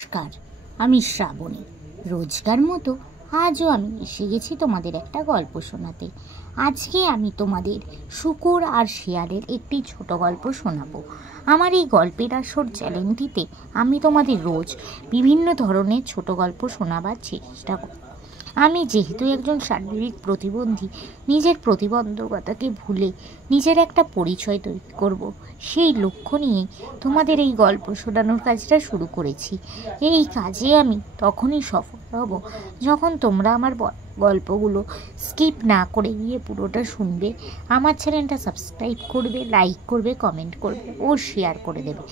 নমস্কার, আমি শ্রাবণী। রোজকার মতো আজও আমি এসে গেছি তোমাদের একটা গল্প শোনাতে। আজকে আমি তোমাদের শূকর আর শিয়ালের একটি ছোট গল্প শোনাবো। আমার এই গল্পের আসর চ্যানেলটিতে আমি তোমাদের রোজ বিভিন্ন ধরনের ছোট গল্প শোনাবার চেষ্টা করি। আমি যেহেতু একজন শারীরিক প্রতিবন্ধী, নিজের প্রতিবন্ধকতাকে ভুলে নিজের একটা পরিচয় তৈরি করব, সেই লক্ষ্য নিয়ে তোমাদের এই গল্প শোনানোর কাজটা শুরু করেছি। এই কাজে আমি তখনই সফল হব যখন তোমরা আমার গল্পগুলো স্কিপ না করে গিয়ে পুরোটা শুনবে, আমার চ্যানেলটা সাবস্ক্রাইব করবে, লাইক করবে, কমেন্ট করবে ও শেয়ার করে দেবে।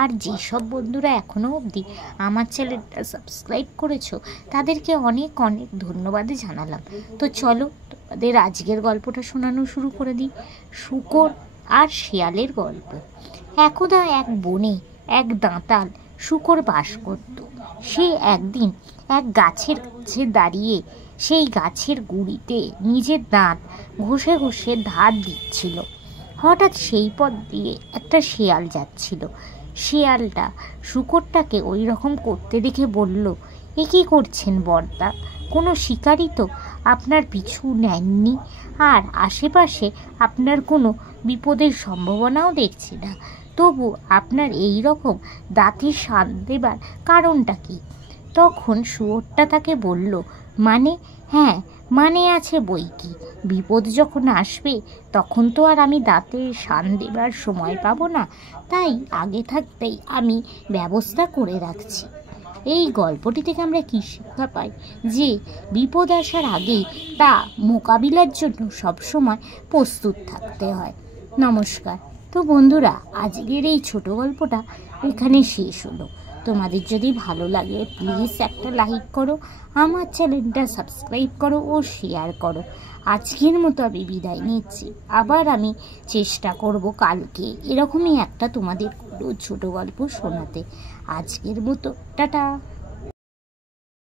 আর যেসব বন্ধুরা এখনও অবধি আমার চ্যানেলটা সাবস্ক্রাইব করেছো তাদেরকে অনেক অনেক ধন্যবাদ জানালাম। তো চলো তোমাদের আজকের গল্পটা শোনানো শুরু করে দিই। শূকর আর শিয়ালের গল্প। একদা এক বনে এক দাঁতাল শূকর বাস করত। সে একদিন এক গাছের কাছে দাঁড়িয়ে সেই গাছের গুঁড়িতে নিজের দাঁত ঘষে ঘষে ধার দিচ্ছিল। হঠাৎ সেই পথ দিয়ে একটা শেয়াল যাচ্ছিল। শেয়ালটা শূকরটাকে ওই রকম করতে দেখে বলল, এ কী করছেন বড়দা? কোনো শিকারই তো আপনার পিছু নেননি, আর আশেপাশে আপনার কোনো বিপদের সম্ভাবনাও দেখছি না। তবু আপনার এই রকম দাঁতে শান দেবার কারণটা কি? তখন শুয়োরটা তাকে বলল, হ্যাঁ, মানে আছে বই কি। বিপদ যখন আসবে তখন তো আর আমি দাঁতে শান দেবার সময় পাবো না, তাই আগে থাকতেই আমি ব্যবস্থা করে রাখছি। এই গল্পটি থেকে আমরা কী শিক্ষা পাই? যে বিপদ আসার আগেই তা মোকাবিলার জন্য সবসময় প্রস্তুত থাকতে হয়। নমস্কার। তো বন্ধুরা, আজকের এই ছোট গল্পটা এখানে শেষ হলো। তোমাদের যদি ভালো লাগে প্লিজ একটা লাইক করো, আমার চ্যানেলটা সাবস্ক্রাইব করো ও শেয়ার করো। আজকের মতো আমি বিদায় নিচ্ছি। আবার আমি চেষ্টা করব কালকে এরকমই একটা তোমাদের ছোট গল্প শোনাতে। আজকের মতো টাটা।